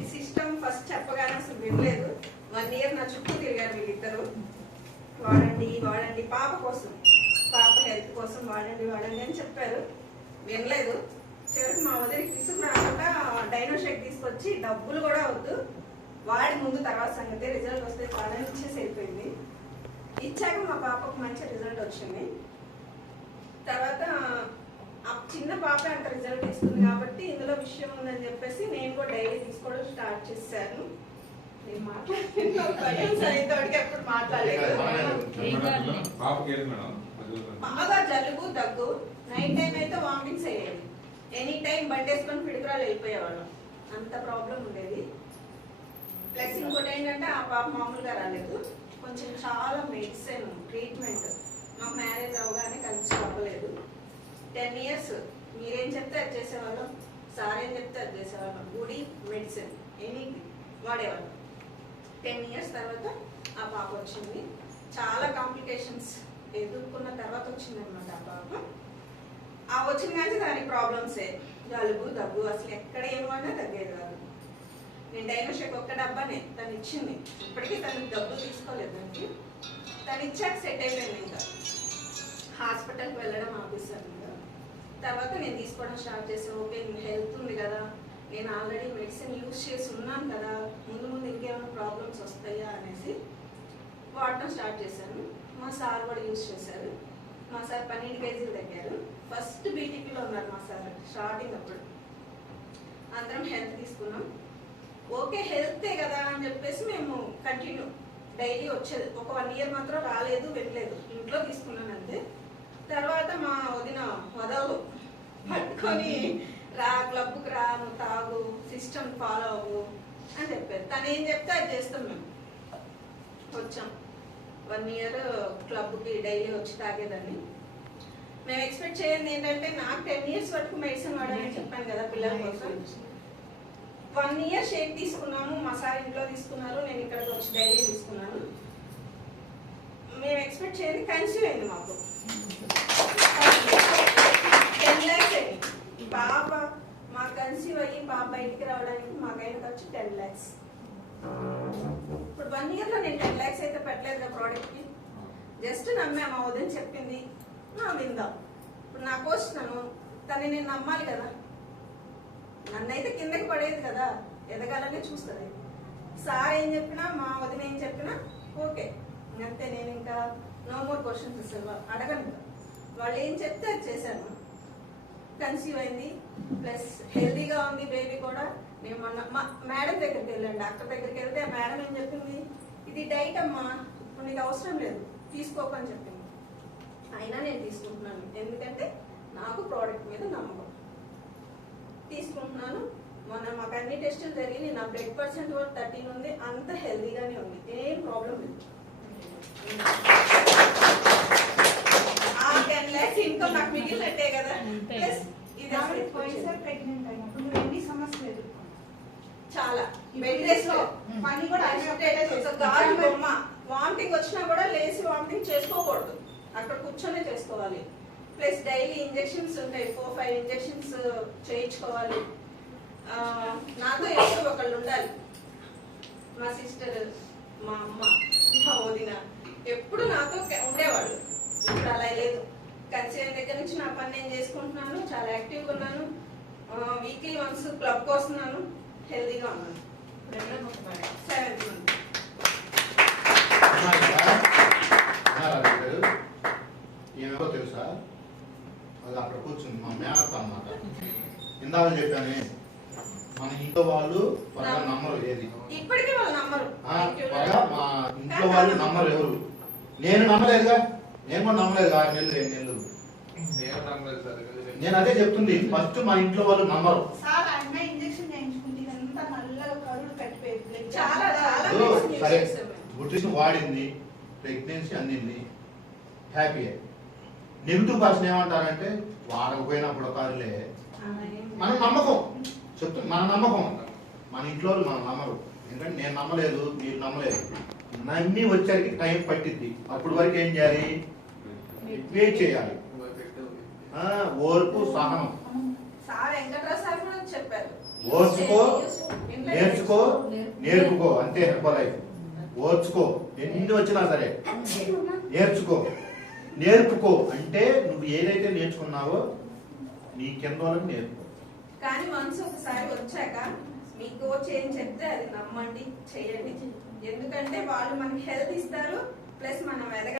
ఈ system first చెప్పగానే అసలు వినలేదు. 1 ఇయర్ నా చుట్టూ తిరిగారు వీళ్ళిద్దరు. వాడండి వాడండి, పాప కోసం, పాప హెల్త్ కోసం వాడండి వాడండి అని చెప్పారు. వినలేదు. చివరికి మా వదిలికి విసుగు రాకుండా డైనో షేక్ తీసుకొచ్చి డబ్బులు కూడా వద్దు, వాడి ముందు తర్వాత సంగతి, రిజల్ట్ వస్తే వాడని ఇచ్చేసి అయిపోయింది. ఇచ్చాక మా పాపకు మంచి రిజల్ట్ వచ్చింది. తర్వాత చిన్న పాప అంత రిజల్ట్ ఇస్తుంది కాబట్టి ఇందులో విషయం ఉందని చెప్పేసి నేను కూడా డైలీ తీసుకోవడం స్టార్ట్ చేశాను. నేను మాట్లాడలేదు, ఎప్పుడు మాట్లాడలేదు. బాగా జలుబు దగ్గు, నైట్ టైం అయితే వామిటింగ్స్ అయ్యేది. ఎనీ టైం బండేసుకొని పిడుగురాలు వెళ్ళిపోయేవాళ్ళం, అంత ప్రాబ్లం ఉండేది. ప్లస్ ఇంకోటి ఏంటంటే ఆ పాప మామూలుగా రాలేదు, కొంచెం చాలా మెడిసిన్ ట్రీట్మెంట్. మాకు మ్యారేజ్ అవగానే కలిసి అవ్వలేదు. 10 ఇయర్స్ మీరేం చెప్తే అది చేసేవాళ్ళం, సార్ ఏం చెప్తే అది చేసేవాళ్ళం. గుడి మెడిసిన్ ఎనీథింగ్ వాడేవాళ్ళం. 10 ఇయర్స్ తర్వాత ఆ పాప వచ్చింది. చాలా కాంప్లికేషన్స్ ఎదుర్కొన్న తర్వాత వచ్చింది అనమాట ఆ పాప. ఆ వచ్చిన కానీ దానికి ప్రాబ్లమ్సే, జలుబు దగ్గు, అసలు ఎక్కడ ఏమన్నా తగ్గేది కాదు. నేను డైనో షేక్ ఒక్క డబ్బానే తను ఇచ్చింది, ఇప్పటికీ తను డబ్బులు తీసుకోలేదు దానికి. తను ఇచ్చాక సెట్ అయిపోయింది. ఇంకా హాస్పిటల్కి వెళ్ళడం ఆపేసాను. ఇంకా తర్వాత నేను తీసుకోవడం స్టార్ట్ చేసాను. ఓకే హెల్త్ ఉంది కదా, నేను ఆల్రెడీ మెడిసిన్ యూజ్ చేసి ఉన్నాను కదా, ముందు ముందు ఇంకేమైనా ప్రాబ్లమ్స్ వస్తాయా అనేసి వాడటం స్టార్ట్ చేశాను. మా సార్ కూడా యూజ్ చేశారు. మా సార్ 12 కేజీలు తగ్గారు. ఫస్ట్ బీటీపీలో ఉన్నారు మా సార్ స్టార్టింగ్ అప్పుడు. అందరం హెల్త్ తీసుకున్నాం. ఓకే హెల్తే కదా అని చెప్పేసి మేము కంటిన్యూ డైలీ వచ్చేది. ఒక 1 ఇయర్ మాత్రం రాలేదు, వెళ్ళలేదు, ఇంట్లో తీసుకున్నాను అంతే. తర్వాత మా వదిన వదలు పట్టుకొని రా క్లబ్కి రా, నువ్వు తాగు, సిస్టమ్ ఫాలో అవ్వు అని చెప్పారు. తను ఏం చెప్తే అది చేస్తాం. మేము వచ్చాం 1 ఇయర్ క్లబ్కి డైలీ వచ్చి తాగేదాన్ని. మేము ఎక్స్పెక్ట్ చేయండి ఏంటంటే, నాకు 10 ఇయర్స్ వరకు మెడిసిన్ వాడాలని చెప్పాను కదా పిల్లల కోసం. 1 ఇయర్ షేక్ తీసుకున్నాము, మా సార్ ఇంట్లో తీసుకున్నారు, నేను ఇక్కడికి వచ్చి డైలీ తీసుకున్నాను. మేము ఎక్స్పెక్ట్ చేయండి కన్సీవ్ అయింది మాకు 10 lakhs అయింది. పాప మాకు కన్సీవ్ అయ్యి పాప బయటికి రావడానికి మాకైన ఖర్చు 10 lakhs. ఇప్పుడు 1 ఇయర్లో నేను 10 lakhs అయితే పెట్టలేదు కదా ప్రోడక్ట్కి. జస్ట్ నమ్మా, మా వదిన చెప్పింది నా విందాం. ఇప్పుడు నాకు వచ్చినాను, తను నేను నమ్మాలి కదా. నన్నైతే కిందకి పడేది కదా, ఎదగాలనే చూస్తుంది. సార్ ఏం చెప్పినా, మా వదిన ఏం చెప్పినా ఓకే అంతే. నేను ఇంకా నో మోర్ క్వశ్చన్స్ అసలు అడగను. వాళ్ళు ఏం చెప్తే అది చేశాను. కన్సీవ్ అయింది, ప్లస్ హెల్దీగా ఉంది బేబీ కూడా. మేము మొన్న మా మేడం దగ్గరికి వెళ్ళాను, డాక్టర్ దగ్గరికి వెళ్తే ఆ మేడం ఏం చెప్పింది, ఇది డైట్ అమ్మా, ఇప్పుడు నీకు అవసరం లేదు తీసుకోకని చెప్పింది. అయినా నేను తీసుకుంటున్నాను, ఎందుకంటే నాకు ప్రోడక్ట్ మీద నమ్మకం. తీసుకుంటున్నాను. మొన్న మాకు అన్ని టెస్టులు జరిగి నా బ్లడ్ పర్సెంట్ కూడా 13 ఉంది, అంత హెల్దీగానే ఉంది, ఏం ప్రాబ్లం లేదు. ఆ 10 lakhs ఇన్కమ్ నాకు మిగిలినట్టే కదా. ప్లస్ ఇది చాలా బెడ్ రెస్ట్ లో పని కూడా వామిటింగ్ వచ్చినా కూడా లేచి వామిటింగ్ చేసుకోకూడదు, అక్కడ కూర్చొనే చేసుకోవాలి. ప్లస్ డైలీ ఇంజెక్షన్స్ ఉంటాయి, 4-5 ఇంజెక్షన్స్ చేయించుకోవాలి. నాతో ఎప్పుడు ఒకళ్ళు ఉండాలి, మా సిస్టర్, మా అమ్మ, మా వదిన ఎప్పుడు నాతో ఉండేవాళ్ళు. ఇప్పుడు అలా లేదు. కన్సీవ్ దగ్గర నుంచి నా పని నేను చేసుకుంటున్నాను, చాలా యాక్టివ్గా ఉన్నాను. వీక్లీ వన్స్ క్లబ్కి వస్తున్నాను, హెల్దీగా ఉన్నాను. 7th month. ఏమో తెలుసా, అది అక్కడ కూర్చుంది మా మేనత్త అన్నమాట. ఇందాక చెప్పాను, మన ఇంట్లో వాళ్ళు నమ్మరు ఏది, ఇప్పటికీ వాళ్ళు నమ్మరు. మా ఇంట్లో వాళ్ళు నమ్మరు ఎవరు. నేను నమ్మలేదుగా, నేను కూడా నమ్మలేదు 6 నెలలు 7 నెలలు. నేను అదే చెప్తుంది, ఫస్ట్ మా ఇంట్లో వాళ్ళు నమ్మరు. సరే న్యూట్రిషన్ వాడింది, ప్రెగ్నెన్సీ అందింది, హ్యాపీ. నెగిటివ్ పర్సన్ ఏమంటారంటే వాడకపోయినప్పుడు కాదులే. మన నమ్మకం చెప్తుంది, మన నమ్మకం. మన ఇంట్లో మనం నమ్మరు, ఎందుకంటే నేను నమ్మలేదు, మీరు నమ్మలేదు. నమ్మి వచ్చేసరికి టైం పట్టిద్ది. అప్పుడు వరకు ఏం చేయాలి, వెయిట్ చేయాలి. ఓర్పు సహనం. సార్ వెంకట్రావు సార్ కూడా చెప్పారు, ఓర్చుకో, నేర్చుకో నేర్పుకో అంతే హెర్బల్ లైఫ్. ఓర్చుకో ఎన్ని వచ్చినా సరే నేర్చుకో. నేర్పుకో అంటే నువ్వు ఏదైతే నేర్చుకున్నావో నీ కింద వాళ్ళకి నేర్పుకో. కానీ మనసు ఒకసారి వచ్చాక మీ కోచ్ ఏం చెప్తే అది నమ్మండి, చేయండి. ఎందుకంటే వాళ్ళు మనకి హెల్త్ ఇస్తారు, ప్లస్ మనం ఎదగ